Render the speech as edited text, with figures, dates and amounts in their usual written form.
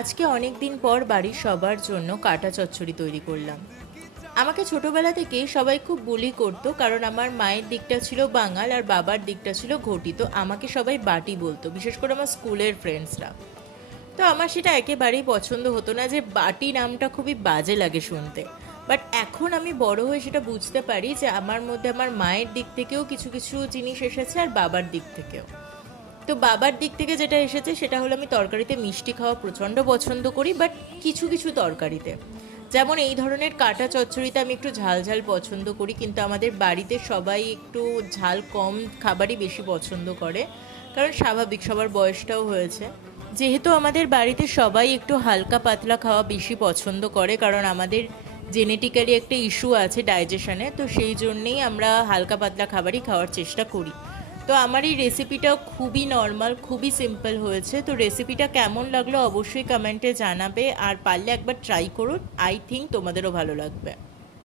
আজকে অনেক দিন পর বাড়ির সবার জন্য কাটা চচ্চড়ি তৈরি করলাম। আমাকে ছোটবেলা থেকেই সবাই খুব বুলি করতো, কারণ আমার মায়ের দিকটা ছিল বাঙাল আর বাবার দিকটা ছিল ঘটি। তো আমাকে সবাই বাটি বলতো, বিশেষ করে আমার স্কুলের ফ্রেন্ডসরা। তো আমার সেটা একেবারেই পছন্দ হতো না, যে বাটি নামটা খুবই বাজে লাগে শুনতে। বাট এখন আমি বড় হয়ে সেটা বুঝতে পারি যে আমার মধ্যে আমার মায়ের দিক থেকেও কিছু কিছু জিনিস এসেছে আর বাবার দিক থেকেও। তো বাবার দিক থেকে যেটা এসেছে সেটা হলো, আমি তরকারিতে মিষ্টি খাওয়া প্রচণ্ড পছন্দ করি, বাট কিছু কিছু তরকারিতে, যেমন এই ধরনের কাটা চচ্চড়িতে আমি একটু ঝাল ঝাল পছন্দ করি, কিন্তু আমাদের বাড়িতে সবাই একটু ঝাল কম খাবারই বেশি পছন্দ করে, কারণ স্বাভাবিক সবার বয়সটাও হয়েছে। যেহেতু আমাদের বাড়িতে সবাই একটু হালকা পাতলা খাওয়া বেশি পছন্দ করে, কারণ আমাদের জেনেটিক্যালি একটা ইস্যু আছে ডাইজেশনে, তো সেই জন্যেই আমরা হালকা পাতলা খাবারই খাওয়ার চেষ্টা করি। তো আমার এই রেসিপিটা খুবই নর্মাল, খুবই সিম্পল হয়েছে। তো রেসিপিটা কেমন লাগলো অবশ্যই কমেন্টে জানাবে, আর পারলে একবার ট্রাই করুন, আই থিঙ্ক তোমাদেরও ভালো লাগবে।